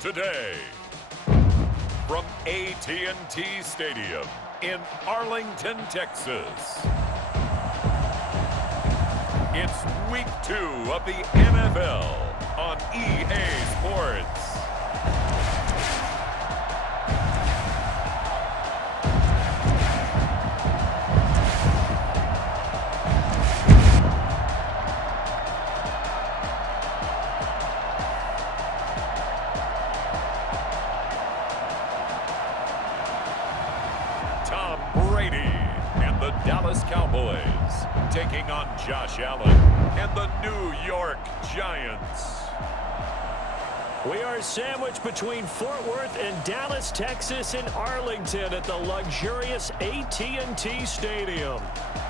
Today, from AT&T Stadium in Arlington, Texas, it's Week 2 of the NFL on EA Sports. Tom Brady and the Dallas Cowboys taking on Josh Allen and the New York Giants. We are sandwiched between Fort Worth and Dallas, Texas, in Arlington at the luxurious AT&T Stadium.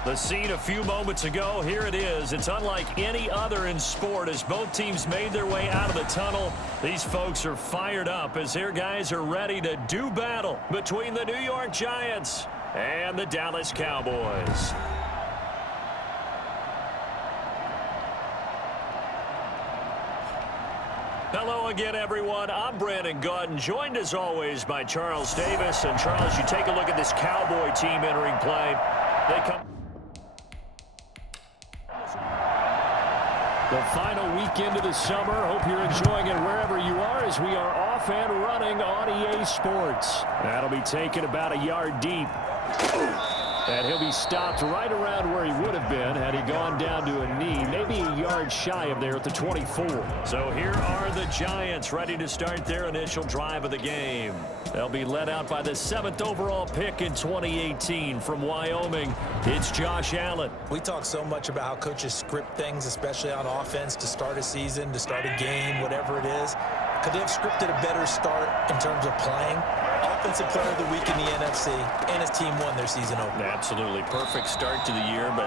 The scene a few moments ago, here it is. It's unlike any other in sport as both teams made their way out of the tunnel. These folks are fired up as their guys are ready to do battle between the New York Giants and the Dallas Cowboys. Hello again, everyone. I'm Brandon Gautin, joined as always by Charles Davis. And Charles, you take a look at this Cowboy team entering play. They come the final weekend of the summer. Hope you're enjoying it wherever you are as we are off and running on EA Sports. That'll be taken about a yard deep. And he'll be stopped right around where he would have been had he gone down to a knee, maybe a yard shy of there at the 24. So here are the Giants ready to start their initial drive of the game. They'll be led out by the 7th overall pick in 2018 from Wyoming. It's Josh Allen. We talk so much about how coaches script things, especially on offense, to start a season, to start a game, whatever it is. Could they have scripted a better start in terms of playing? Offensive player of the week in the NFC, and his team won their season opener. Absolutely. Perfect start to the year, but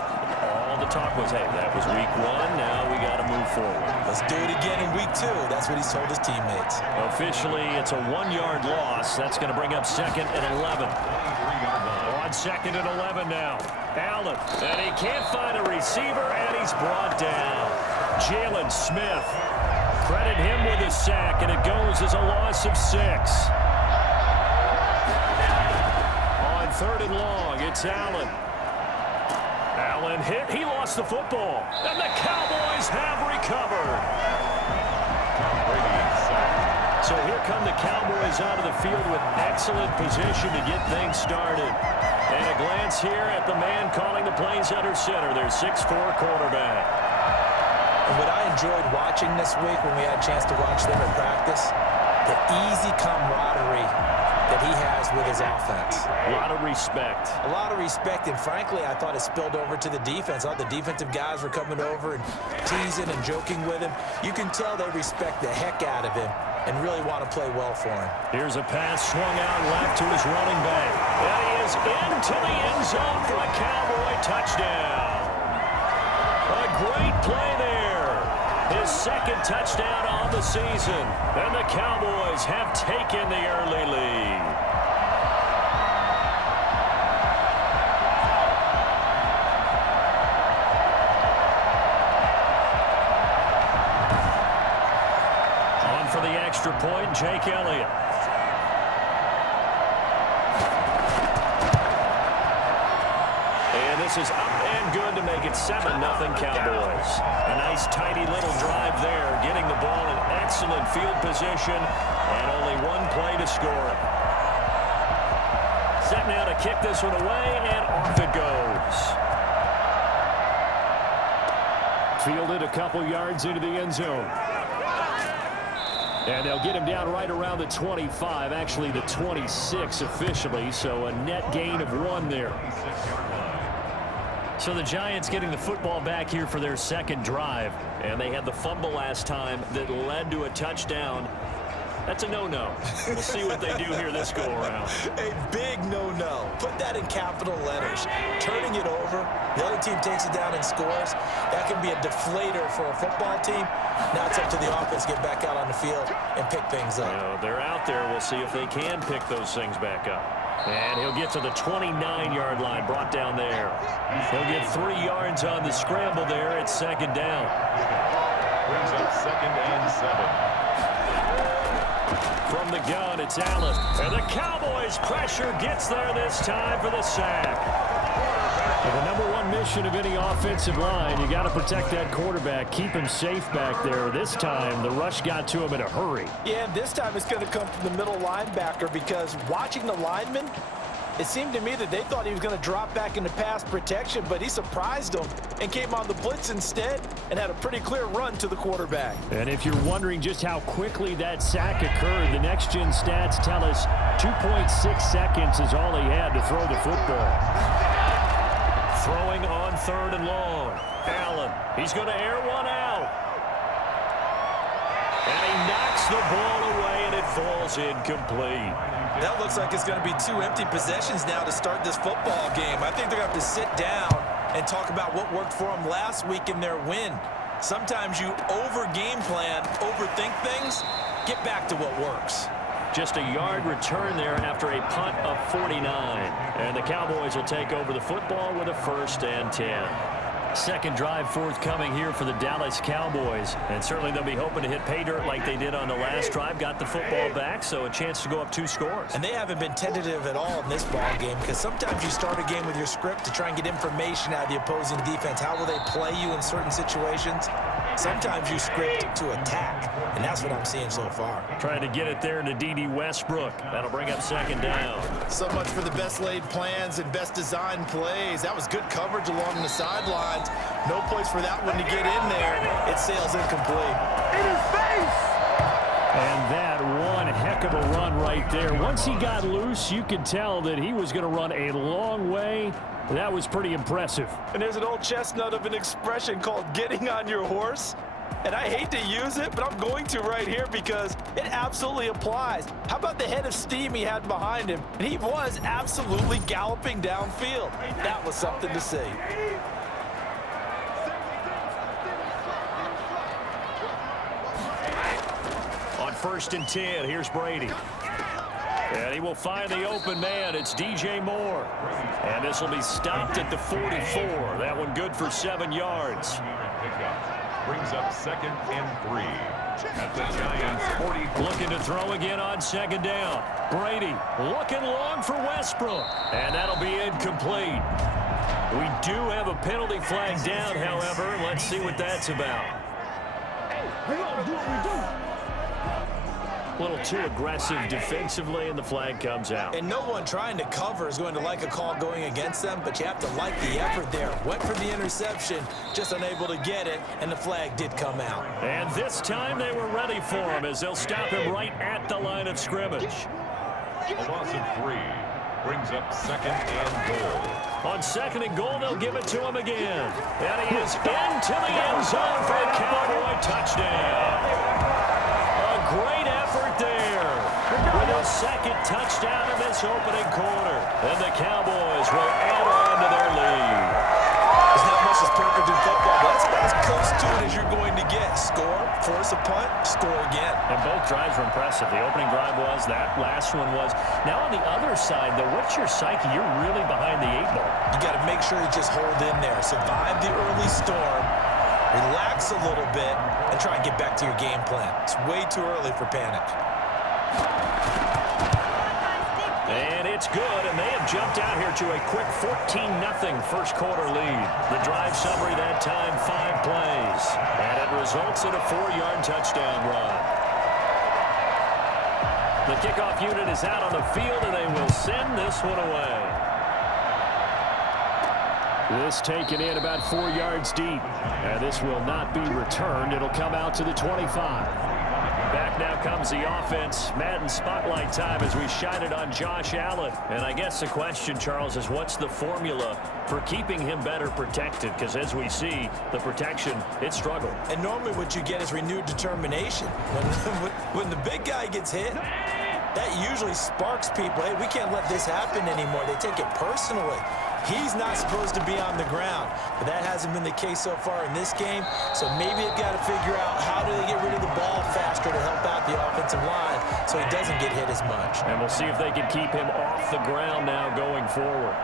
all the talk was, hey, that was week 1. Now we got to move forward. Let's do it again in week 2. That's what he's told his teammates. Officially, it's a 1-yard loss. That's going to bring up 2nd and 11. On 2nd and 11 now. Allen, and he can't find a receiver, and he's brought down. Jalen Smith. Credit him with a sack, and it goes as a loss of 6. On 3rd and long, it's Allen. Allen hit. He lost the football. And the Cowboys have recovered. So here come the Cowboys out of the field with excellent position to get things started. And a glance here at the man calling the plays under center, their 6'4" quarterback. And what I enjoyed watching this week when we had a chance to watch them in practice, the easy camaraderie that he has with his offense. A lot of respect. A lot of respect, and frankly, I thought it spilled over to the defense. I thought the defensive guys were coming over and teasing and joking with him. You can tell they respect the heck out of him and really want to play well for him. Here's a pass swung out left to his running back. And he is into the end zone for a Cowboy touchdown. A great play there. His 2nd touchdown on the season. And the Cowboys have taken the early lead. On for the extra point, Jake Elliott. And this is up and good to make it 7-0 Cowboys. A nice tidy little drive there, getting the ball in excellent field position and only 1 play to score it. Set now to kick this one away, and off it goes. Fielded a couple yards into the end zone. And they'll get him down right around the 25, actually the 26 officially, so a net gain of 1 there. So the Giants getting the football back here for their 2nd drive. And they had the fumble last time that led to a touchdown. That's a no-no. We'll see what they do here this go-around. A big no-no. Put that in capital letters. Turning it over, the other team takes it down and scores. That can be a deflator for a football team. Now it's up to the offense to get back out on the field and pick things up. You know, they're out there. We'll see if they can pick those things back up. And he'll get to the 29-yard line, brought down there. He'll get 3 yards on the scramble there. It's 2nd down. Brings up 2nd and 7. From the gun, it's Allen. And the Cowboys' pressure gets there this time for the sack. Well, the number one mission of any offensive line, you got to protect that quarterback, keep him safe back there. This time, the rush got to him in a hurry. Yeah, and this time it's going to come from the middle linebacker because watching the lineman, it seemed to me that they thought he was going to drop back into pass protection, but he surprised them and came on the blitz instead and had a pretty clear run to the quarterback. And if you're wondering just how quickly that sack occurred, the next-gen stats tell us 2.6 seconds is all he had to throw the football. Throwing on 3rd and long. Allen, he's going to air one out. And he knocks the ball away, and it falls incomplete. That looks like it's going to be 2 empty possessions now to start this football game. I think they're going to have to sit down and talk about what worked for them last week in their win. Sometimes you over-game plan, overthink things, get back to what works. Just a yard return there after a punt of 49. And the Cowboys will take over the football with a 1st and 10. Second drive forthcoming here for the Dallas Cowboys. And certainly they'll be hoping to hit pay dirt like they did on the last drive. Got the football back, so a chance to go up 2 scores. And they haven't been tentative at all in this ball game because sometimes you start a game with your script to try and get information out of the opposing defense. How will they play you in certain situations? Sometimes you script to attack, and that's what I'm seeing so far. Trying to get it there to D.D. Westbrook. That'll bring up 2nd down. So much for the best laid plans and best designed plays. That was good coverage along the sidelines. No place for that one to get in there. It sails incomplete. In his face! And that one heck of a run right there. Once he got loose, you could tell that he was going to run a long way. That was pretty impressive. And there's an old chestnut of an expression called getting on your horse. And I hate to use it, but I'm going to right here because it absolutely applies. How about the head of steam he had behind him? And he was absolutely galloping downfield. That was something to see. On 1st and 10, here's Brady. And he will find the open man. It's DJ Moore. And this will be stopped at the 44. That one good for 7 yards. Brings up 2nd and 3 at the Giants' 40. Looking to throw again on 2nd down. Brady looking long for Westbrook. And that'll be incomplete. We do have a penalty flag down, however. Let's see what that's about. We gotta do what we do. A little too aggressive defensively, and the flag comes out. And no one trying to cover is going to like a call going against them, but you have to like the effort there. Went for the interception, just unable to get it, and the flag did come out. And this time they were ready for him as they'll stop him right at the line of scrimmage. A loss of 3 brings up 2nd and goal. On 2nd and goal, they'll give it to him again. And he is into the end zone for a Cowboy touchdown. A great effort there with a 2nd touchdown in this opening quarter. And the Cowboys will add on to their lead. There's not much that's perfect in football, but that's about as close to it as you're going to get. Score, force a punt, score again. And both drives were impressive. The opening drive was, that last one was. Now on the other side, though, what's your psyche? You're really behind the 8 ball. You got to make sure you just hold in there. Survive the early storm, relax a little bit, and try and get back to your game plan. It's way too early for panic. And it's good, and they have jumped out here to a quick 14-0 first quarter lead. The drive summary that time, 5 plays. And it results in a 4-yard touchdown run. The kickoff unit is out on the field, and they will send this one away. This taken in about 4 yards deep. And this will not be returned. It'll come out to the 25. Back now comes the offense. Madden spotlight time as we shine it on Josh Allen. And I guess the question, Charles, is what's the formula for keeping him better protected? Because as we see, the protection, it struggled. And normally what you get is renewed determination. When the big guy gets hit, that usually sparks people. Hey, we can't let this happen anymore. They take it personally. He's not supposed to be on the ground, but that hasn't been the case so far in this game. So maybe they've got to figure out how do they get rid of the ball faster to help out the offensive line so he doesn't get hit as much. And we'll see if they can keep him off the ground now going forward.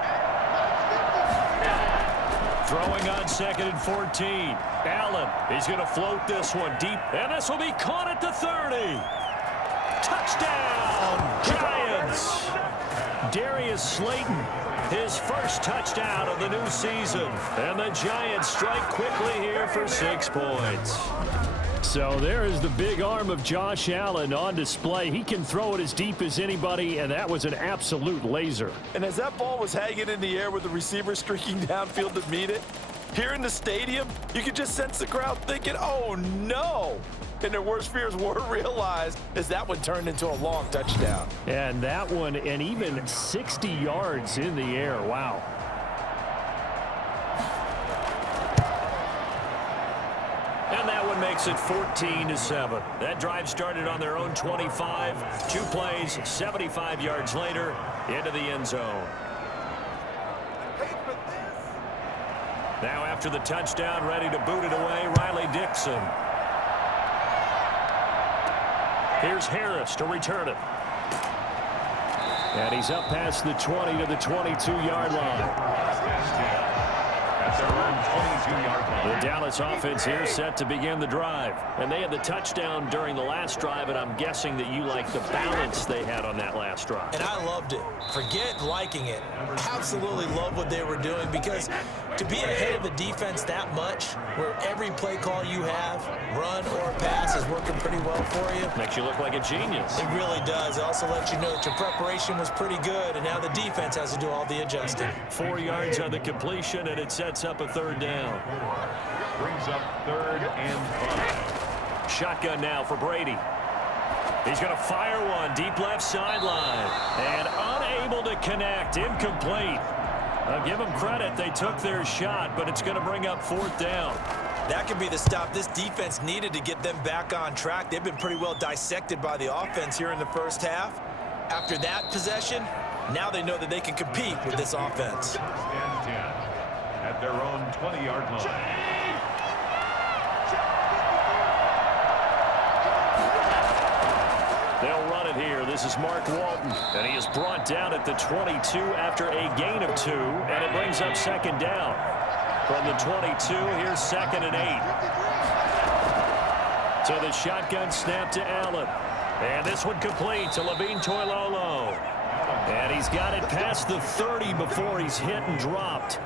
Throwing on 2nd and 14. Allen, he's going to float this one deep, and this will be caught at the 30. Touchdown, Giants! Darius Slayton, his first touchdown of the new season. And the Giants strike quickly here for 6 points. So there is the big arm of Josh Allen on display. He can throw it as deep as anybody, and that was an absolute laser. And as that ball was hanging in the air with the receiver streaking downfield to meet it, here in the stadium, you could just sense the crowd thinking, oh no! And their worst fears were realized as that one turned into a long touchdown. And that one, and even 60 yards in the air. Wow. And that one makes it 14-7. That drive started on their own 25. 2 plays, 75 yards later, into the end zone. Now after the touchdown, ready to boot it away, Riley Dixon. Here's Harris to return it. And he's up past the 20 to the 22-yard line. At their own 22-yard line. The Dallas offense here set to begin the drive. And they had the touchdown during the last drive, and I'm guessing that you like the balance they had on that last drive. And I loved it. Forget liking it. Absolutely love what they were doing, because to be ahead of the defense that much, where every play call you have, run or pass, is working pretty well for you. Makes you look like a genius. It really does. It also lets you know that your preparation was pretty good, and now the defense has to do all the adjusting. 4 yards on the completion, and it sets up a 3rd down. Brings up 3rd and 5. Shotgun now for Brady. He's going to fire one deep left sideline, and unable to connect, incomplete. I'll give them credit. They took their shot, but it's going to bring up 4th down. That could be the stop this defense needed to get them back on track. They've been pretty well dissected by the offense here in the first half. After that possession, now they know that they can compete with this offense. 10 at their own 20-yard line. They'll run it here. This is Mark Walton, and he is brought down at the 22 after a gain of 2, and it brings up 2nd down. From the 22, here's 2nd and 8. So the shotgun snap to Allen, and this one complete to Levine Toilolo. And he's got it past the 30 before he's hit and dropped.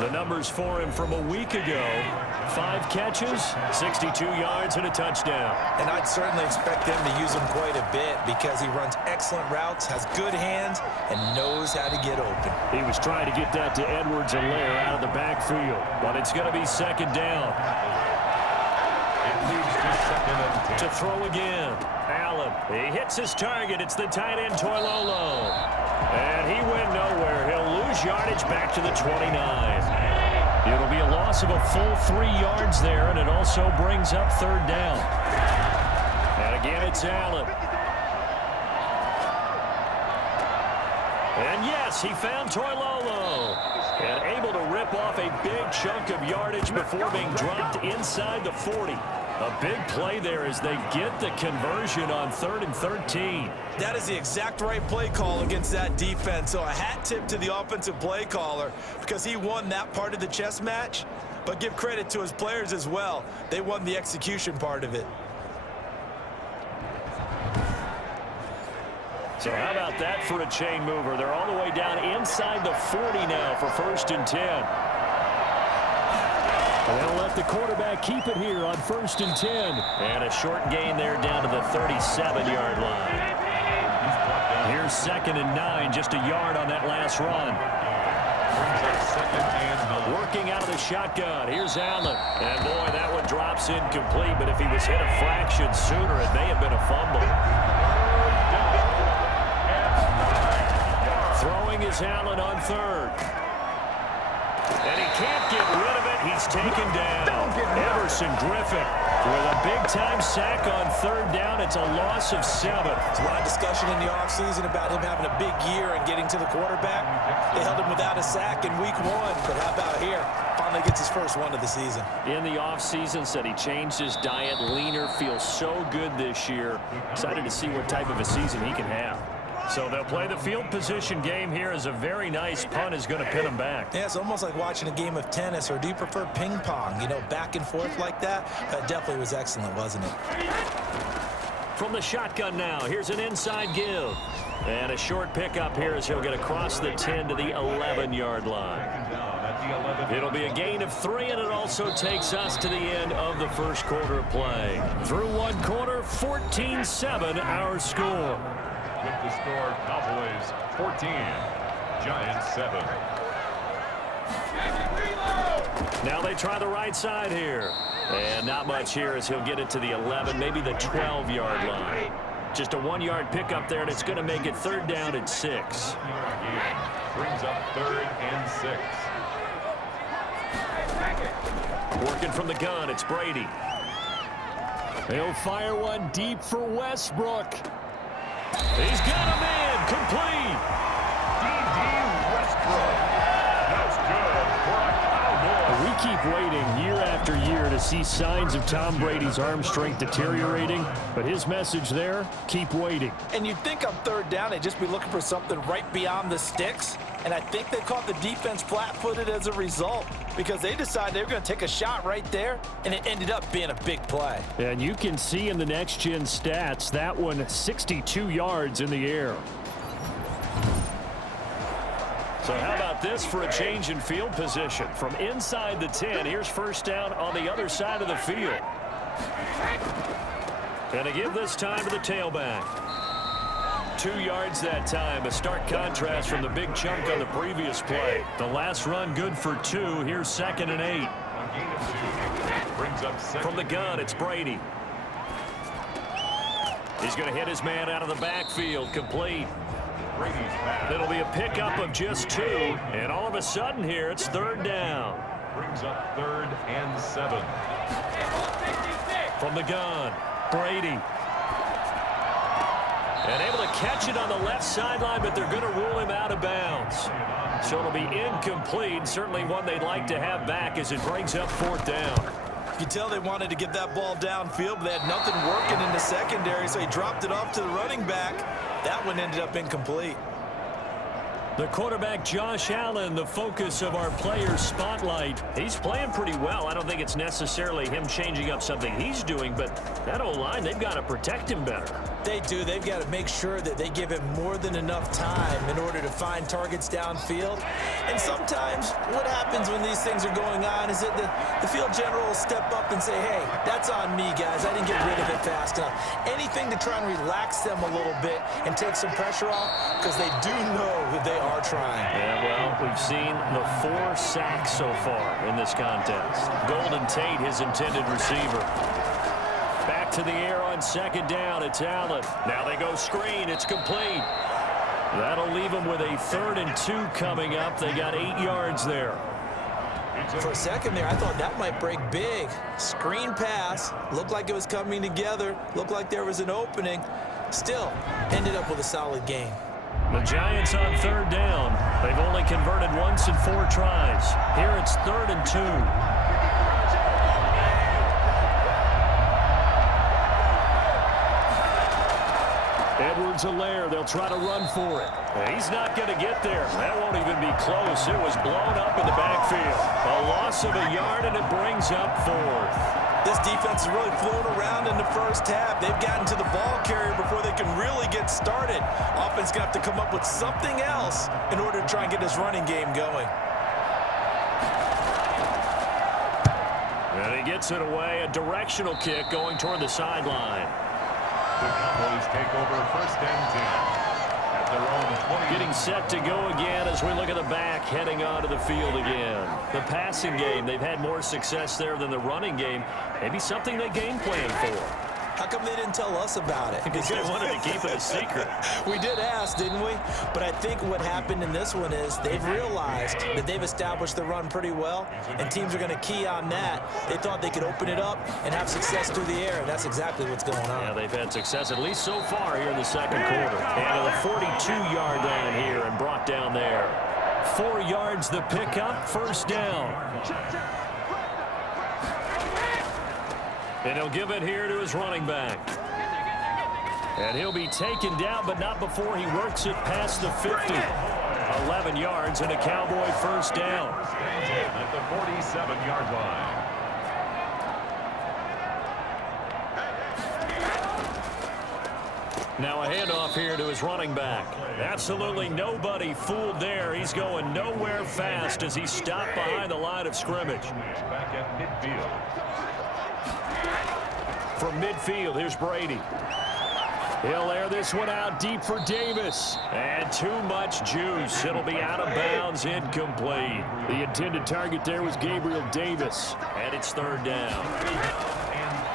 The numbers for him from a week ago: 5 catches, 62 yards, and a touchdown. And I'd certainly expect them to use him quite a bit, because he runs excellent routes, has good hands, and knows how to get open. He was trying to get that to Edwards-Helaire out of the backfield, but it's going to be 2nd down. It leads to 2nd and 10. To throw again. Allen, he hits his target. It's the tight end Toilolo. And he went nowhere. He'll lose yardage back to the 29. It'll be a loss of a full 3 yards there, and it also brings up 3rd down. And again, it's Allen. And yes, he found Toilolo. And able to rip off a big chunk of yardage before being dropped inside the 40. A big play there as they get the conversion on 3rd and 13. That is the exact right play call against that defense. So a hat tip to the offensive play caller, because he won that part of the chess match. But give credit to his players as well. They won the execution part of it. So how about that for a chain mover? They're all the way down inside the 40 now for 1st and 10. They'll let the quarterback keep it here on 1st and 10. And a short gain there down to the 37-yard line. Here's 2nd and 9, just a yard on that last run. Working out of the shotgun. Here's Allen. And boy, that one drops incomplete, but if he was hit a fraction sooner, it may have been a fumble. Throwing is Allen on 3rd. And he can't get rid of it. He's taken down. Everson Griffin with a big-time sack on 3rd down. It's a loss of 7. There's a lot of discussion in the offseason about him having a big year and getting to the quarterback. They held him without a sack in week 1, but how about here? Finally gets his first one of the season. In the offseason, said he changed his diet, leaner, feels so good this year. Excited to see what type of a season he can have. So they'll play the field position game here, as a very nice punt is going to pin them back. Yeah, it's almost like watching a game of tennis, or do you prefer ping pong? You know, back and forth like that? That definitely was excellent, wasn't it? from the shotgun now. Here's an inside give. And a short pickup here as he'll get across the 10 to the 11-yard line. It'll be a gain of 3, and it also takes us to the end of the first quarter of play. Through one quarter, 14-7 our score. With the score, Cowboys 14, Giants 7. Now they try the right side here. And not much here as he'll get it to the 11, maybe the 12-yard line. Just a 1-yard pickup there, and it's going to make it 3rd down and 6. Brings up 3rd and 6. Working from the gun, it's Brady. He'll fire one deep for Westbrook. He's got him in, complete. D.D. Westbrook. That's good for a Cowboy. We keep waiting year after year to see signs of Tom Brady's arm strength deteriorating, but his message there, keep waiting. And you'd think on 3rd down, they'd just be looking for something right beyond the sticks. And I think they caught the defense flat-footed as a result because they decided they were going to take a shot right there, and it ended up being a big play. And you can see in the next-gen stats, that one 62 yards in the air. So how about this for a change in field position? From inside the 10, here's 1st down on the other side of the field. And to give this time to the tailback. 2 yards that time, a stark contrast from the big chunk on the previous play. The last run good for 2. Here's 2nd and 8. Brings up 2nd. From the gun, it's Brady. He's going to hit his man out of the backfield, complete. Brady's pass. It'll be a pickup of just 2, and all of a sudden here, it's 3rd down. Brings up 3rd and 7. From the gun, Brady. And able to catch it on the left sideline, but they're going to rule him out of bounds. So it'll be incomplete, certainly one they'd like to have back as it brings up 4th down. You can tell they wanted to get that ball downfield, but they had nothing working in the secondary, so he dropped it off to the running back. That one ended up incomplete. The quarterback, Josh Allen, the focus of our players' spotlight. He's playing pretty well. I don't think it's necessarily him changing up something he's doing, but that O-line, they've got to protect him better. They do. They've got to make sure that they give him more than enough time in order to find targets downfield. And sometimes what happens when these things are going on is that the field general will step up and say, hey, that's on me, guys. I didn't get rid of it fast enough. Anything to try and relax them a little bit and take some pressure off because they do know that they are trying. Yeah, well, we've seen the 4 sacks so far in this contest. Golden Tate, his intended receiver. Back to the air on 2nd down. It's Allen. Now they go screen. It's complete. That'll leave them with a 3rd and 2 coming up. They got 8 yards there. For a second there, I thought that might break big. Screen pass. Looked like it was coming together. Looked like there was an opening. Still, ended up with a solid game. The Giants on 3rd down. They've only converted once in 4 tries. Here it's 3rd and 2. Edwards-Helaire, they'll try to run for it. He's not going to get there. That won't even be close. It was blown up in the backfield. A loss of a yard, and it brings up 4th. This defense has really flown around in the first half. They've gotten to the ball carrier before they can really get started. Offense going to have to come up with something else in order to try and get this running game going. And he gets it away. A directional kick going toward the sideline. The Cowboys take over 1st and 10 at their own 20. Getting set to go again as we look at the back, heading onto the field again. The passing game, they've had more success there than the running game. Maybe something they game plan for. How come they didn't tell us about it? Because they wanted to keep it a secret. We did ask, didn't we? But I think what happened in this one is they've realized that they've established the run pretty well, and teams are going to key on that. They thought they could open it up and have success through the air, and that's exactly what's going on. Yeah, they've had success, at least so far here in the 2nd quarter. And to the 42-yard line here and brought down there. 4 yards the pickup, 1st down. And he'll give it here to his running back. And he'll be taken down, but not before he works it past the 50. 11 yards and a Cowboy 1st down. At the 47-yard line. Now a handoff here to his running back. Absolutely nobody fooled there. He's going nowhere fast as he's stopped behind the line of scrimmage. Back at midfield. From midfield, here's Brady. He'll air this one out deep for Davis. And too much juice. It'll be out of bounds, incomplete. The intended target there was Gabriel Davis. And it's third down.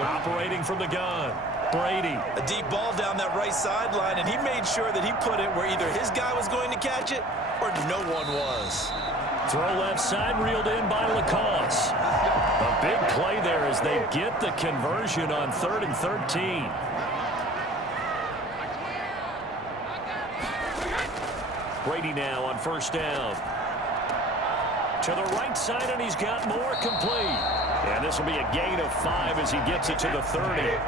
Operating from the gun, Brady. A deep ball down that right sideline, and he made sure that he put it where either his guy was going to catch it or no one was. Throw left side, reeled in by Lacoste. A big play there as they get the conversion on 3rd and 13. Brady now on first down. To the right side, and he's got more complete. And this will be a gain of 5 as he gets it to the 30.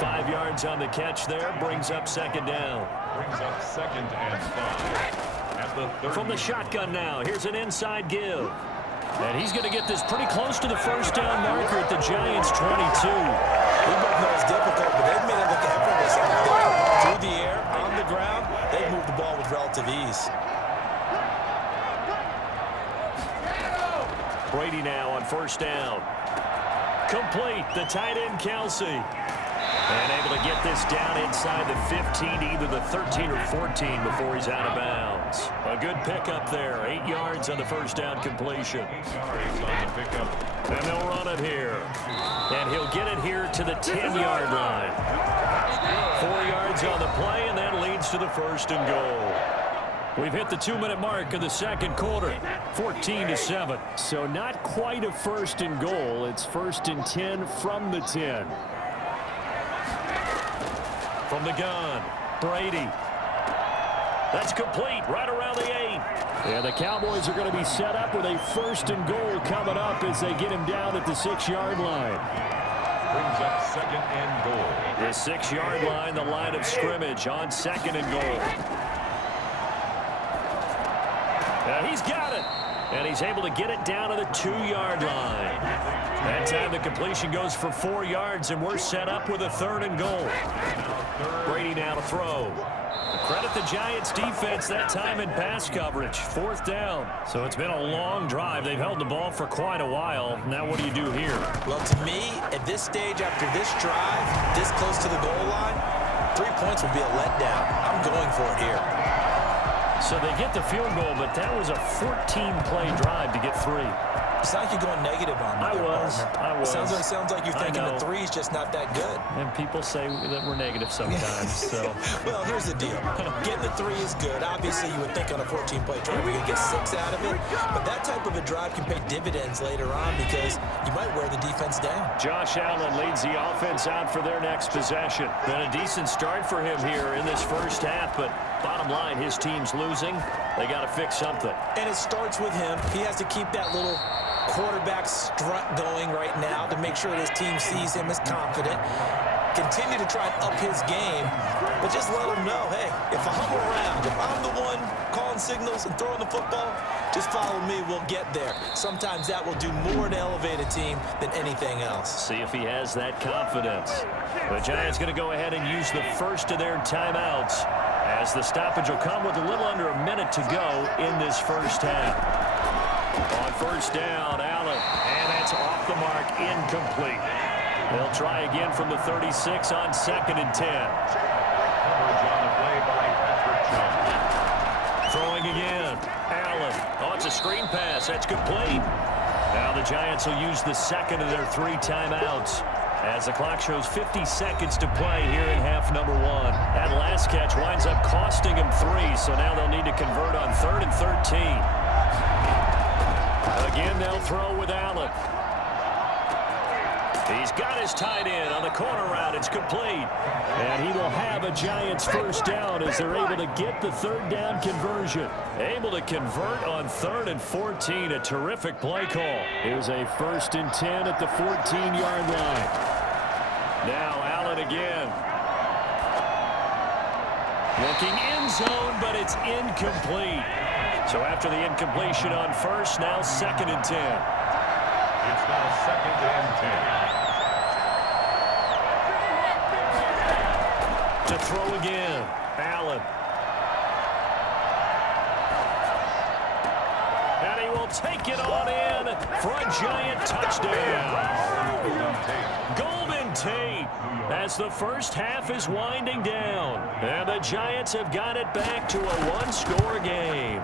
5 yards on the catch there, brings up second down. Brings up 2nd and 5. At the 30. From the shotgun now, here's an inside give. And he's going to get this pretty close to the first down marker at the Giants' 22. We both know it's difficult, but they've made it look effortless out there. Through the air, on the ground, they've moved the ball with relative ease. Brady now on first down. Complete, the tight end Kelsey. And able to get this down inside the 15 to either the 13 or 14 before he's out of bounds. A good pickup there, 8 yards on the first down completion. 8 yards on the pickup. And they'll run it here. And he'll get it here to the 10-yard line. 4 yards on the play, and that leads to the first and goal. We've hit the 2-minute mark of the second quarter, 14-7. So not quite a first and goal. It's 1st and 10 from the 10. From the gun, Brady. That's complete right around the 8. Yeah, the Cowboys are going to be set up with a 1st and goal coming up as they get him down at the 6-yard line. Brings up 2nd and goal. The 6-yard line, the line of scrimmage on 2nd and goal. He's got it, and he's able to get it down to the 2-yard line. That time the completion goes for 4 yards, and we're set up with a 3rd and goal. Brady now to throw. Credit the Giants defense that time in pass coverage. 4th down. So it's been a long drive. They've held the ball for quite a while. Now what do you do here? Well, to me, at this stage, after this drive, this close to the goal line, 3 points would be a letdown. I'm going for it here. So they get the field goal, but that was a 14-play drive to get 3. It's not like you're going negative on me. I was. Sounds like you're thinking the 3's just not that good. And people say that we're negative sometimes. So. Well, here's the deal. Getting the 3 is good. Obviously, you would think on a 14-play drive you're going to get 6 out of it. But that type of a drive can pay dividends later on because you might wear the defense down. Josh Allen leads the offense out for their next possession. Been a decent start for him here in this first half, but bottom line, his team's losing. They got to fix something. And it starts with him. He has to keep that little quarterback strut going right now to make sure that his team sees him as confident. Continue to try and up his game, but just let him know, hey, if I'm around, if I'm the one calling signals and throwing the football, just follow me, we'll get there. Sometimes that will do more to elevate a team than anything else. See if he has that confidence. The Giants going to go ahead and use the first of their timeouts as the stoppage will come with a little under a minute to go in this first half. On first down, Allen, and that's off the mark, incomplete. They'll try again from the 36 on 2nd and 10. Coverage on the play by Patrick Chung. Throwing again, Allen. Oh, it's a screen pass. That's complete. Now the Giants will use the second of their 3 timeouts as the clock shows 50 seconds to play here in half number 1. That last catch winds up costing him 3, so now they'll need to convert on 3rd and 13. Again, they'll throw with Allen. He's got his tight end on the corner route. It's complete. And he will have a Giants first down as they're able to get the 3rd down conversion. Able to convert on 3rd and 14. A terrific play call. Here's a 1st and 10 at the 14-yard line. Now Allen again. Looking end zone, but it's incomplete. So after the incompletion on first, now 2nd and 10. It's now 2nd and 10. To throw again, Allen. And he will take it on in for a Giant touchdown. Golden Tate as the first half is winding down. And the Giants have got it back to a one-score game.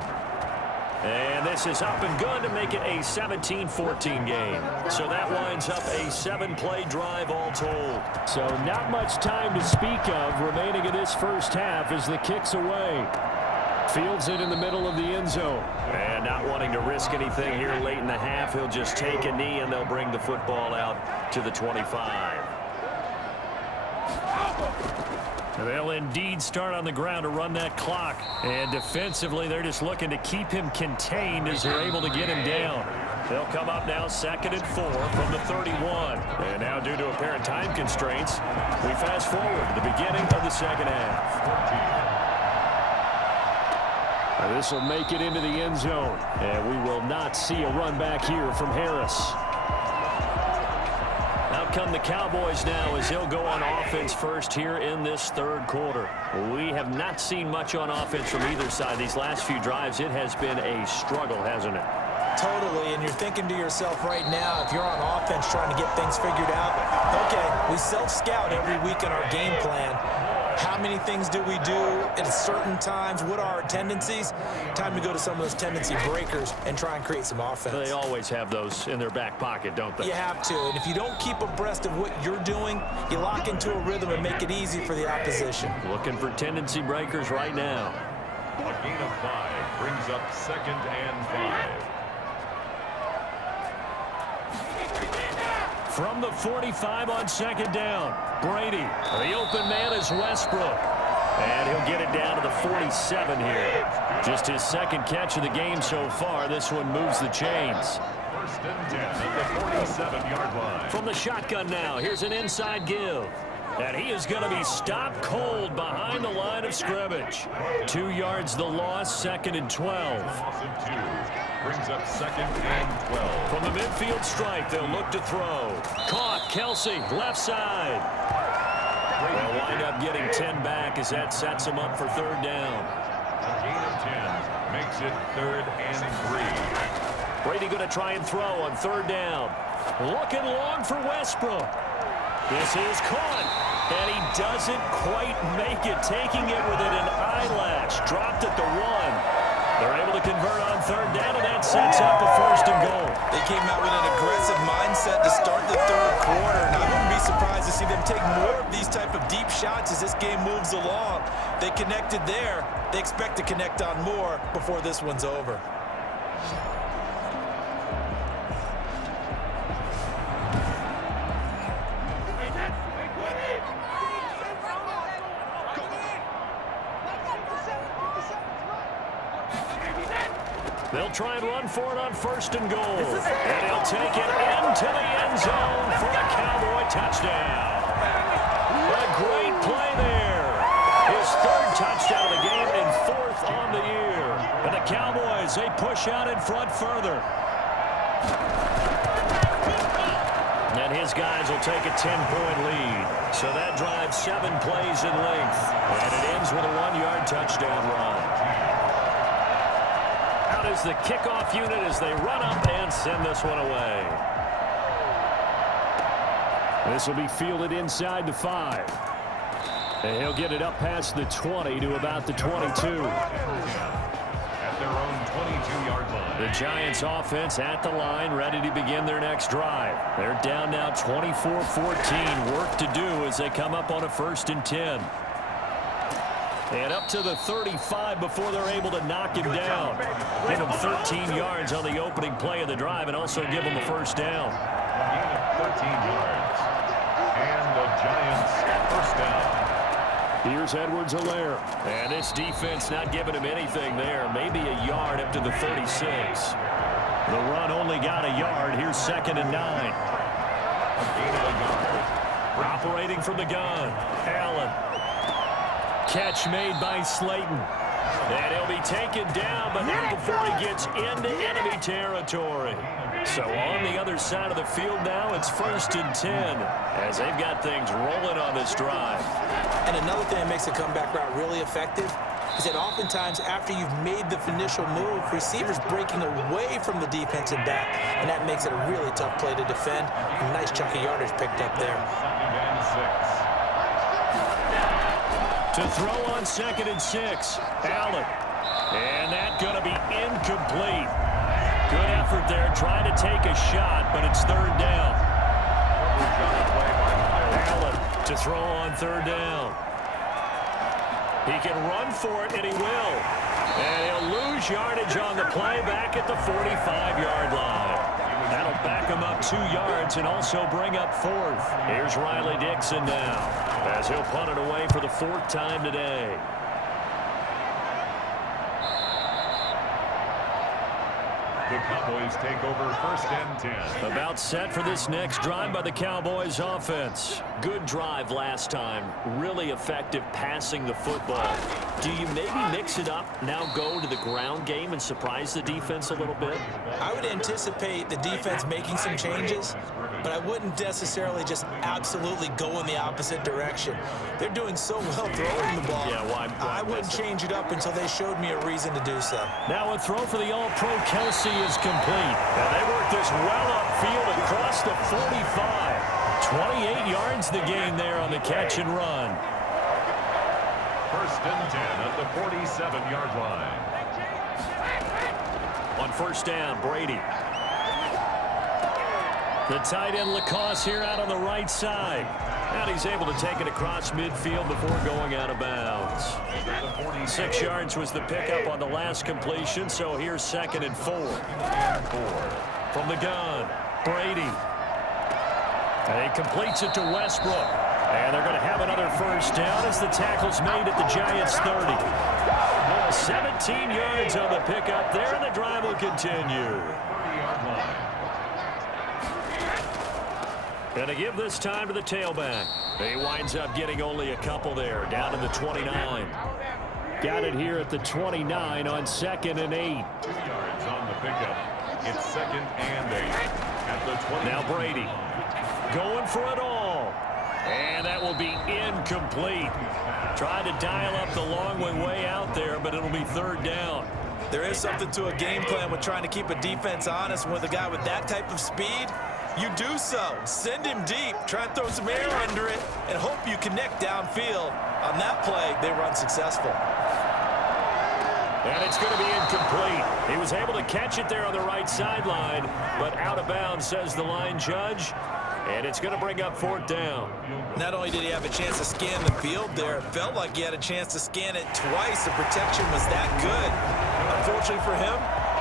And this is up and good to make it a 17-14 game. So that winds up a 7-play drive all told. So not much time to speak of remaining in this first half as the kick's away. Fields it in the middle of the end zone. And not wanting to risk anything here late in the half, he'll just take a knee and they'll bring the football out to the 25. They'll indeed start on the ground to run that clock. And defensively, they're just looking to keep him contained as they're able to get him down. They'll come up now 2nd and 4 from the 31. And now due to apparent time constraints, we fast forward to the beginning of the second half. This will make it into the end zone. And we will not see a run back here from Harris. Out come the Cowboys now as he'll go on offense first here in this third quarter. We have not seen much on offense from either side. These last few drives, it has been a struggle, hasn't it? Totally, and you're thinking to yourself right now, if you're on offense trying to get things figured out, okay, we self-scout every week in our game plan. How many things do we do at certain times? What are our tendencies? Time to go to some of those tendency breakers and try and create some offense. They always have those in their back pocket, don't they? You have to, and if you don't keep abreast of what you're doing, you lock into a rhythm and make it easy for the opposition. Looking for tendency breakers right now. A gain of 5 brings up 2nd and 5. From the 45 on 2nd down, Brady. The open man is Westbrook. And he'll get it down to the 47 here. Just his 2nd catch of the game so far. This one moves the chains. 1st and 10 at the 47-yard line. From the shotgun now, here's an inside give. And he is going to be stopped cold behind the line of scrimmage. 2 yards the loss, 2nd and 12. Loss of 2 brings up 2nd and 12. From the midfield stripe, they'll look to throw. Caught, Kelsey, left side. They'll wind up getting 10 back as that sets them up for 3rd down. A gain of 10 makes it 3rd and 3. Brady going to try and throw on 3rd down. Looking long for Westbrook. This is caught, and he doesn't quite make it, taking it within an eyelash. Dropped at the 1. They're able to convert on 3rd down, and that sets up a 1st and goal. They came out with an aggressive mindset to start the 3rd quarter, and I wouldn't be surprised to see them take more of these type of deep shots as this game moves along. They connected there. They expect to connect on more before this one's over. They'll try and run for it on 1st and goal. And he'll take it into the end zone for a Cowboy touchdown. A great play there. His 3rd touchdown of the game and 4th on the year. And the Cowboys, they push out in front further. And his guys will take a 10-point lead. So that drives 7 plays in length. And it ends with a 1-yard touchdown run. Out is the kickoff unit as they run up and send this one away. This will be fielded inside the 5. And he'll get it up past the 20 to about the 22. At their own 22-yard line. The Giants offense at the line, ready to begin their next drive. They're down now 24-14. Work to do as they come up on a 1st and 10. And up to the 35 before they're able to knock him down. Give him 13 yards on the opening play of the drive and also give him a 1st down. A gain of 13 yards. And the Giants 1st down. Here's Edwards-Helaire. And this defense not giving him anything there. Maybe a yard up to the 36. The run only got a yard. Here's 2nd and 9. A gain of a yard. Operating from the gun. Allen. Catch made by Slayton. And he'll be taken down, but not before he gets into enemy territory. So on the other side of the field now, it's 1st and 10 as they've got things rolling on this drive. And another thing that makes a comeback route really effective is that oftentimes after you've made the initial move, receivers breaking away from the defensive back, and that makes it a really tough play to defend. A nice chunk of yardage picked up there. To throw on 2nd and 6, Allen. And that's going to be incomplete. Good effort there trying to take a shot, but it's 3rd down. Allen to throw on 3rd down. He can run for it, and he will. And he'll lose yardage on the play back at the 45-yard line. That'll back him up 2 yards and also bring up 4th. Here's Riley Dixon now as he'll punt it away for the 4th time today. The Cowboys take over 1st and 10. About set for this next drive by the Cowboys offense. Good drive last time. Really effective passing the football. Do you maybe mix it up, now go to the ground game and surprise the defense a little bit? I would anticipate the defense making some changes, but I wouldn't necessarily just absolutely go in the opposite direction. They're doing so well throwing the ball. Yeah, well, I wouldn't change it up until they showed me a reason to do so. Now a throw for the All-Pro Kelsey is complete. And they work this well upfield across the 45. 28 yards the gain there on the catch and run. 1st and 10 at the 47-yard line. On 1st down, Brady. The tight end Lacoste here out on the right side. And he's able to take it across midfield before going out of bounds. 6 yards was the pickup on the last completion, so here's 2nd and 4. From the gun, Brady. And he completes it to Westbrook. And they're going to have another 1st down as the tackle's made at the Giants' 30. 17 yards on the pickup there, and the drive will continue. And to give this time to the tailback. He winds up getting only a couple there, down to the 29. Got it here at the 29 on 2nd and 8. 2 yards on the pickup. It's 2nd and 8 at the 20. Now Brady going for it all. And that will be incomplete. Trying to dial up the long way out there, but it'll be 3rd down. There is something to a game plan with trying to keep a defense honest. With a guy with that type of speed, you do so. Send him deep, try and throw some air under it, and hope you connect downfield. On that play, they were unsuccessful. And it's going to be incomplete. He was able to catch it there on the right sideline, but out of bounds, says the line judge. And it's going to bring up 4th down. Not only did he have a chance to scan the field there, it felt like he had a chance to scan it twice. The protection was that good. Unfortunately for him,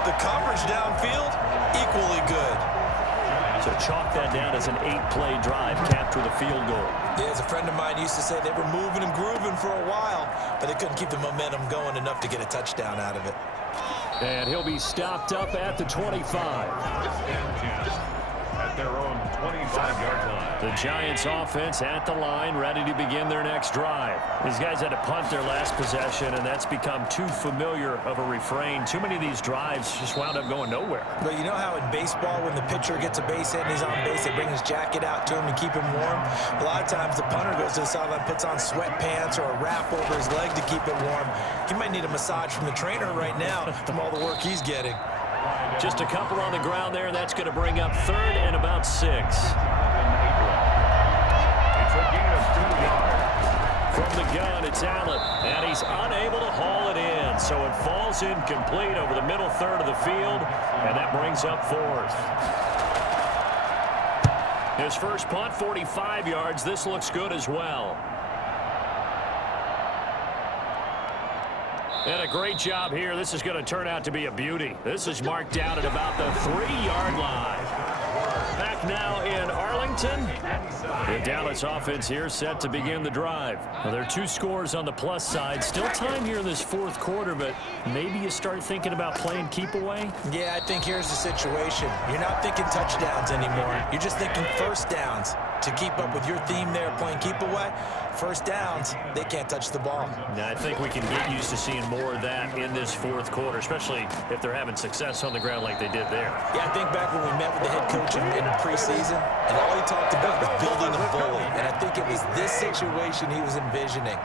the coverage downfield, equally good. So chalk that down as an 8-play drive capped with a field goal. Yeah, as a friend of mine used to say, they were moving and grooving for a while, but they couldn't keep the momentum going enough to get a touchdown out of it. And he'll be stopped up at the 25. At their own 25-yard line. The Giants offense at the line, ready to begin their next drive. These guys had to punt their last possession, and that's become too familiar of a refrain. Too many of these drives just wound up going nowhere. But you know how in baseball, when the pitcher gets a base hit and he's on base, they bring his jacket out to him to keep him warm? A lot of times the punter goes to the sideline, puts on sweatpants or a wrap over his leg to keep it warm. He might need a massage from the trainer right now from all the work he's getting. Just a couple on the ground there. That's going to bring up 3rd and about 6. It's a gain of 2 yards. From the gun, it's Allen, and he's unable to haul it in. So it falls incomplete over the middle 3rd of the field, and that brings up 4th. His first punt, 45 yards. This looks good as well. And a great job here. This is going to turn out to be a beauty. This is marked down at about the 3-yard line. Back now in Arlington. The Dallas offense here set to begin the drive. Now, there are 2 scores on the plus side. Still time here in this 4th quarter, but maybe you start thinking about playing keep away? Yeah, I think here's the situation. You're not thinking touchdowns anymore. You're just thinking 1st downs. to keep up with your theme there, playing keep away, first downs, they can't touch the ball. Now, I think we can get used to seeing more of that in this fourth quarter, especially if they're having success on the ground like they did there. Yeah, I think back when we met with the head coach in preseason, and all he talked about was building a bully. And I think it was this situation he was envisioning.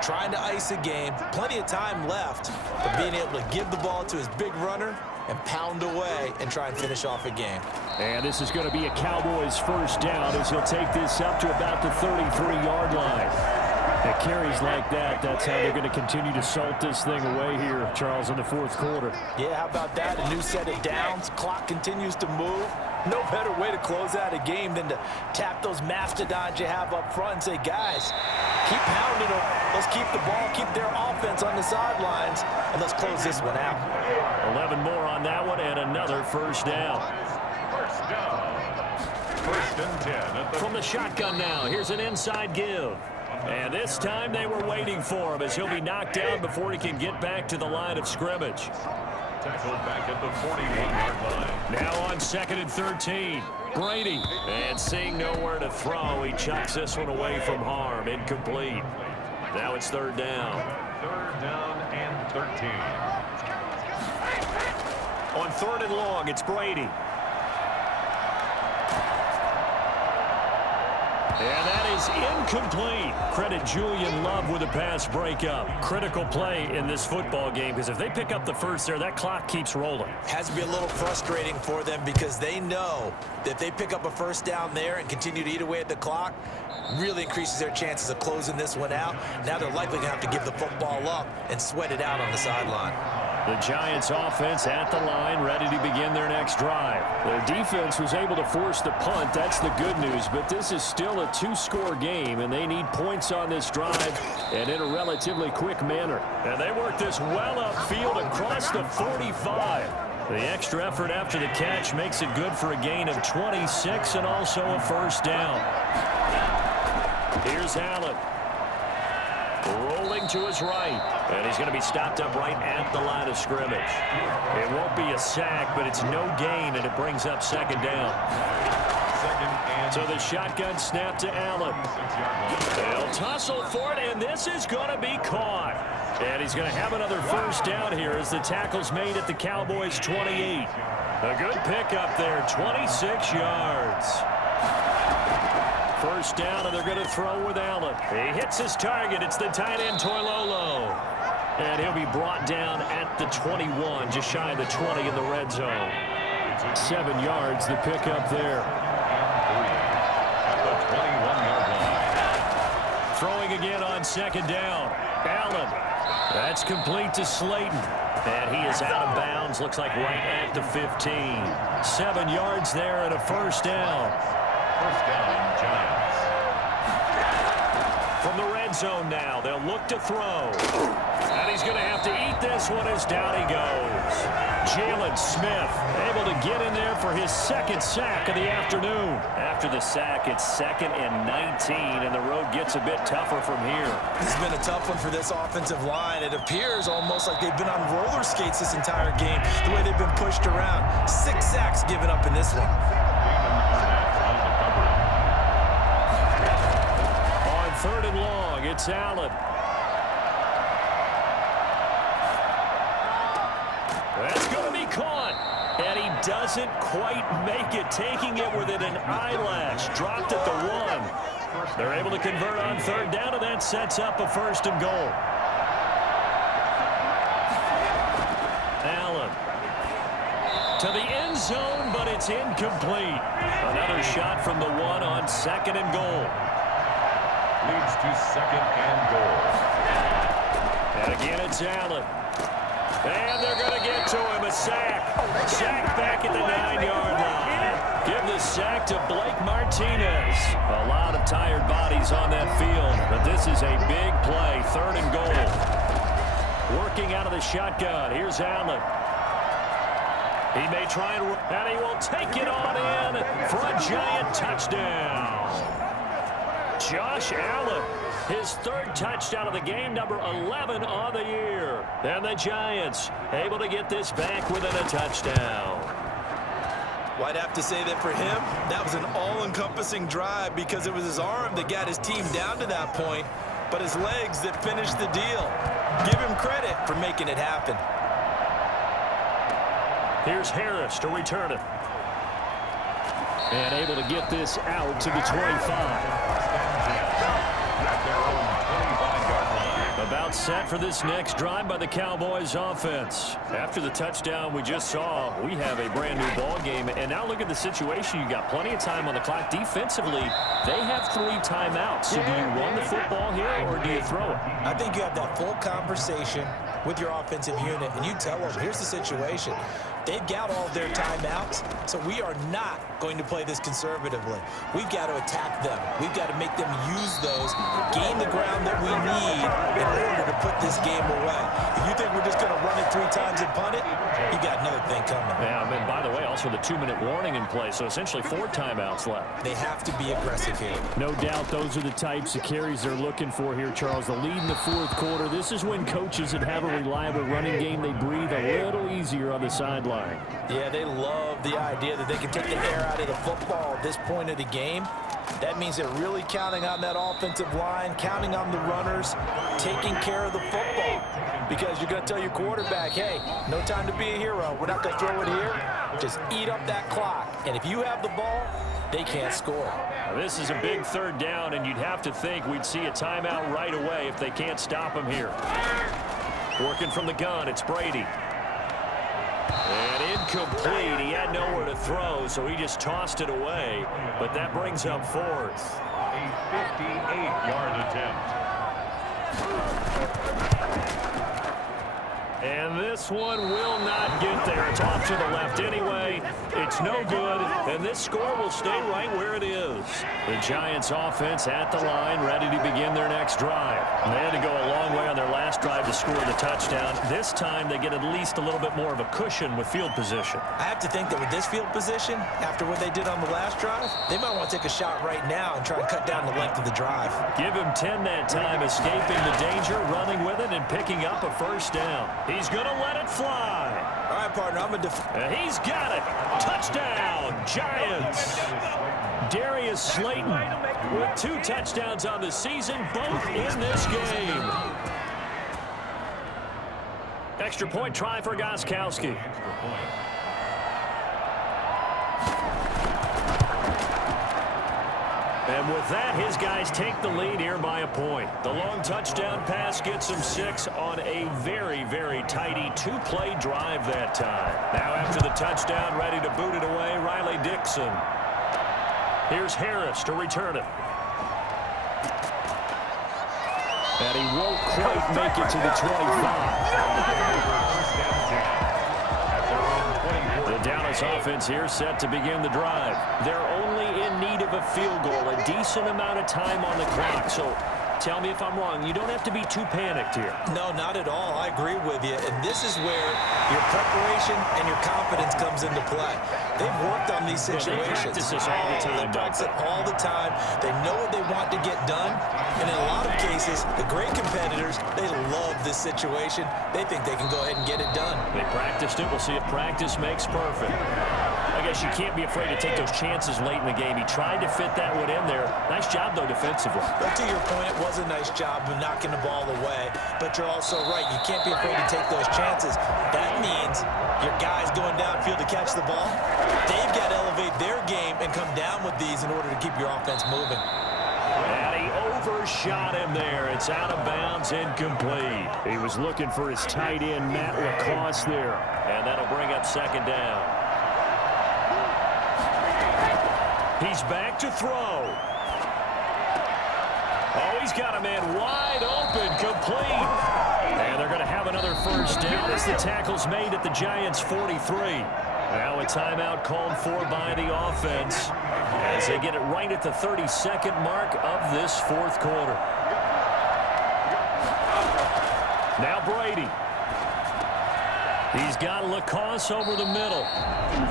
Trying to ice a game, plenty of time left, but being able to give the ball to his big runner and pound away and try and finish off a game. And this is going to be a Cowboys first down as he'll take this up to about the 33-yard line. It carries like that. That's how they're going to continue to salt this thing away here, Charles, in the fourth quarter. Yeah, how about that? A new set of downs. Clock continues to move. No better way to close out a game than to tap those mastodons you have up front and say, guys, keep pounding them. Let's keep the ball, keep their offense on the sidelines, and let's close this one out. 11 more on that one and another first down. First down. First and 10 at the From the shotgun now, here's an inside give. And this time they were waiting for him as he'll be knocked down before he can get back to the line of scrimmage. tackle back at the 41-yard line. Now on 2nd and 13. Brady. And seeing nowhere to throw, he chucks this one away from harm. Incomplete. Now it's 3rd down. 3rd down and 13. On 3rd and long, it's Brady. And that is incomplete. Credit Julian Love with a pass breakup. Critical play in this football game because if they pick up the first there, that clock keeps rolling. Has to be a little frustrating for them because they know that if they pick up a first down there and continue to eat away at the clock, really increases their chances of closing this one out. Now they're likely going to have to give the football up and sweat it out on the sideline. The Giants offense at the line, ready to begin their next drive. Their defense was able to force the punt. That's the good news, but this is still a 2-score game, and they need points on this drive and in a relatively quick manner. And they work this well upfield across the 45. The extra effort after the catch makes it good for a gain of 26 and also a first down. Here's Allen. Rolling to his right. And he's going to be stopped up right at the line of scrimmage. It won't be a sack, but it's no gain, and it brings up 2nd down. So the shotgun snap to Allen. They'll tussle for it, and this is going to be caught. And he's going to have another first down here as the tackle's made at the Cowboys' 28. A good pickup there, 26 yards. First down, and they're going to throw with Allen. He hits his target. It's the tight end, Toilolo. And he'll be brought down at the 21, just shy of the 20 in the red zone. 7 yards, the pickup there. At the 21-yard line. Throwing again on 2nd down. Allen. That's complete to Slayton. And he is out of bounds, looks like right at the 15. 7 yards there and a first down. First down, Giants. From the red zone now, they'll look to throw. And he's going to have to eat this one as down he goes. Jalen Smith able to get in there for his 2nd sack of the afternoon. After the sack, it's 2nd and 19, and the road gets a bit tougher from here. This has been a tough one for this offensive line. It appears almost like they've been on roller skates this entire game, the way they've been pushed around. 6 sacks given up in this one. On 3rd and long, it's Allen. That's going to be caught. And he doesn't quite make it, taking it within an eyelash. Dropped at the 1. They're able to convert on 3rd down, and that sets up a 1st and goal. Allen to the end zone, but it's incomplete. Another shot from the 1 on 2nd and goal. Leads to 2nd and goal. And again, it's Allen. And they're going to get to him. A sack. Sack back at the 9-yard line. Give the sack to Blake Martinez. A lot of tired bodies on that field, but this is a big play. 3rd and goal. Working out of the shotgun. Here's Allen. He may try and he will take it on in for a giant touchdown. Josh Allen, his 3rd touchdown of the game, number 11 on the year. And the Giants able to get this back within a touchdown. Well, I'd have to say that for him, that was an all-encompassing drive because it was his arm that got his team down to that point, but his legs that finished the deal. Give him credit for making it happen. Here's Harris to return it. And able to get this out to the 25. About set for this next drive by the Cowboys offense. After the touchdown we just saw, we have a brand new ball game. And now look at the situation. You got plenty of time on the clock. Defensively, they have 3 timeouts. So do you run the football here or do you throw it? I think you have that full conversation with your offensive unit, and you tell them, here's the situation. They've got all of their timeouts, so we are not going to play this conservatively. We've got to attack them. We've got to make them use those, gain the ground that we need in order to put this game away. If you think we're just going to run it 3 times and punt it, you got another thing coming. Yeah, and by the way, also the 2-minute warning in play, so essentially 4 timeouts left. They have to be aggressive here. No doubt those are the types of carries they're looking for here, Charles. The lead in the 4th quarter. This is when coaches that have a reliable running game, they breathe a little easier on the sideline. Yeah, they love the idea that they can take the air out of the football at this point of the game. That means they're really counting on that offensive line, counting on the runners, taking care of the football. Because you're going to tell your quarterback, hey, no time to be a hero. We're not going to throw it here. Just eat up that clock. And if you have the ball, they can't score. This is a big 3rd down, and you'd have to think we'd see a timeout right away if they can't stop him here. Working from the gun, it's Brady. And incomplete. He had nowhere to throw, so he just tossed it away. But that brings up 4th. A 58-yard attempt. And this one will not get there. It's off to the left anyway. It's no good, and this score will stay right where it is. The Giants offense at the line, ready to begin their next drive. And they had to go a long way on their last drive to score the touchdown. This time they get at least a little bit more of a cushion with field position. I have to think that with this field position, after what they did on the last drive, they might want to take a shot right now and try and cut down the length of the drive. Give him 10 that time, escaping the danger, running with it, and picking up a 1st down. He's going to let it fly. All right, partner, I'm a He's got it. Touchdown, Giants. Darius Slayton with 2 touchdowns on the season, both in this game. Extra point try for Gostkowski. And with that, his guys take the lead here by a point. The long touchdown pass gets them 6 on a very, very tidy 2-play drive that time. Now after the touchdown, ready to boot it away, Riley Dixon. Here's Harris to return it. And he won't quite make it to the 25. The Dallas offense here set to begin the drive. They're only in need of a field goal, a decent amount of time on the clock. So tell me if I'm wrong. You don't have to be too panicked here. No, not at all. I agree with you. And this is where your preparation and your confidence comes into play. They've worked on these situations. They practice this all the time. They practice it all the time. They know what they want to get done. And in a lot of cases, the great competitors, they love this situation. They think they can go ahead and get it done. They practiced it. We'll see if practice makes perfect. I guess you can't be afraid to take those chances late in the game. He tried to fit that one in there. Nice job, though, defensively. But to your point, it was a nice job of knocking the ball away. But you're also right. You can't be afraid to take those chances. That means your guys going downfield to catch the ball, they've got to elevate their game and come down with these in order to keep your offense moving. And he overshot him there. It's out of bounds, incomplete. He was looking for his tight end, Matt Lacoste, there. And that'll bring up 2nd down. He's back to throw. Oh, he's got a man wide open, complete. And they're going to have another 1st down as the tackle's made at the Giants' 43. Now a timeout called for by the offense as they get it right at the 32nd mark of this 4th quarter. Now Brady. He's got Lacoste over the middle.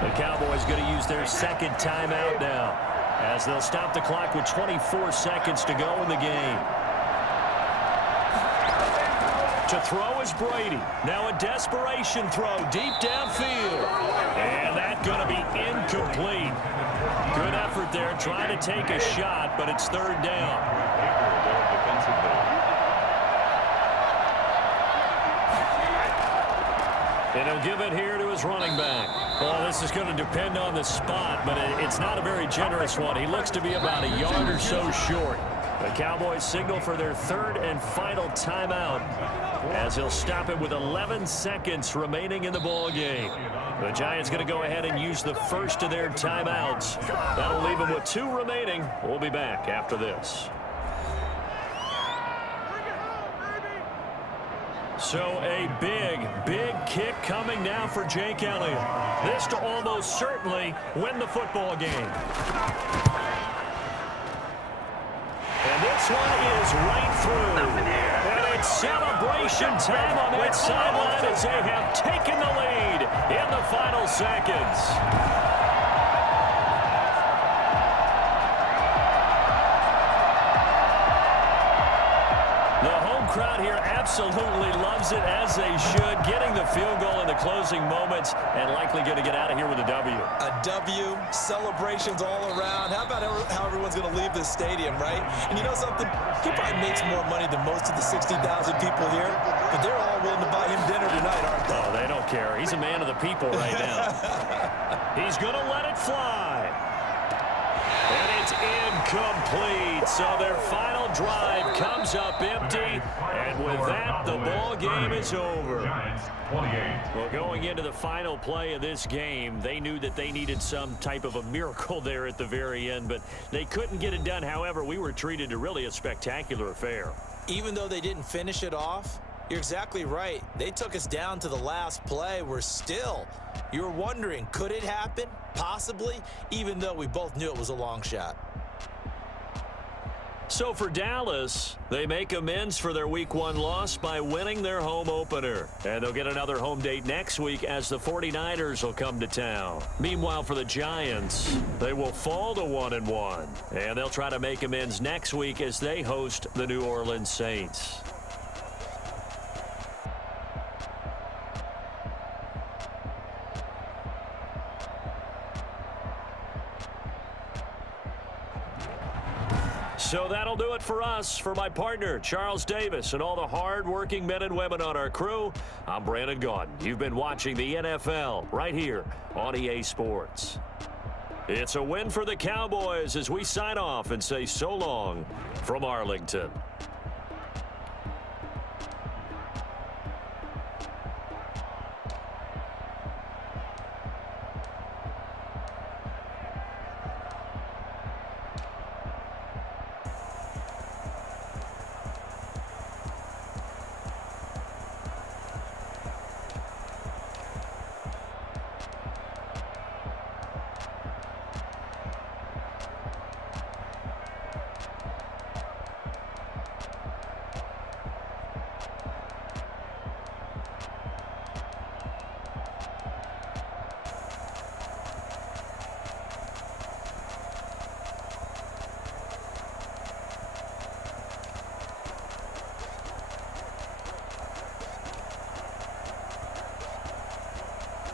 The Cowboys going to use their 2nd timeout now as they'll stop the clock with 24 seconds to go in the game. To throw is Brady. Now a desperation throw deep downfield. And that's going to be incomplete. Good effort there trying to take a shot, but it's third down. And he'll give it here to his running back. Well, this is going to depend on the spot, but it's not a very generous one. He looks to be about a yard or so short. The Cowboys signal for their third and final timeout as he'll stop it with 11 seconds remaining in the ball game. The Giants going to go ahead and use the first of their timeouts. That'll leave them with 2 remaining. We'll be back after this. So a big kick coming now for Jake Elliott. This to almost certainly win the football game. And this one is right through. And it's celebration time on that sideline as they have taken the lead in the final seconds. Crowd here absolutely loves it, as they should, getting the field goal in the closing moments and likely going to get out of here with a W. A W, celebrations all around. How about how everyone's going to leave this stadium, right? And you know something? He probably makes more money than most of the 60,000 people here, but they're all willing to buy him dinner tonight, aren't they? Oh, they don't care. He's a man of the people right now. He's going to let it fly. And it's incomplete. So their final drive comes up empty. And with that, the ball game is over. Well, going into the final play of this game, they knew that they needed some type of a miracle there at the very end, but they couldn't get it done. However, we were treated to really a spectacular affair. Even though they didn't finish it off, you're exactly right. They took us down to the last play. You were wondering, could it happen? Possibly, even though we both knew it was a long shot. So for Dallas, they make amends for their Week 1 loss by winning their home opener. And they'll get another home date next week as the 49ers will come to town. Meanwhile, for the Giants, they will fall to 1-1. And they'll try to make amends next week as they host the New Orleans Saints. So that'll do it for us. For my partner, Charles Davis, and all the hard-working men and women on our crew, I'm Brandon Gaudin. You've been watching the NFL right here on EA Sports. It's a win for the Cowboys as we sign off and say so long from Arlington.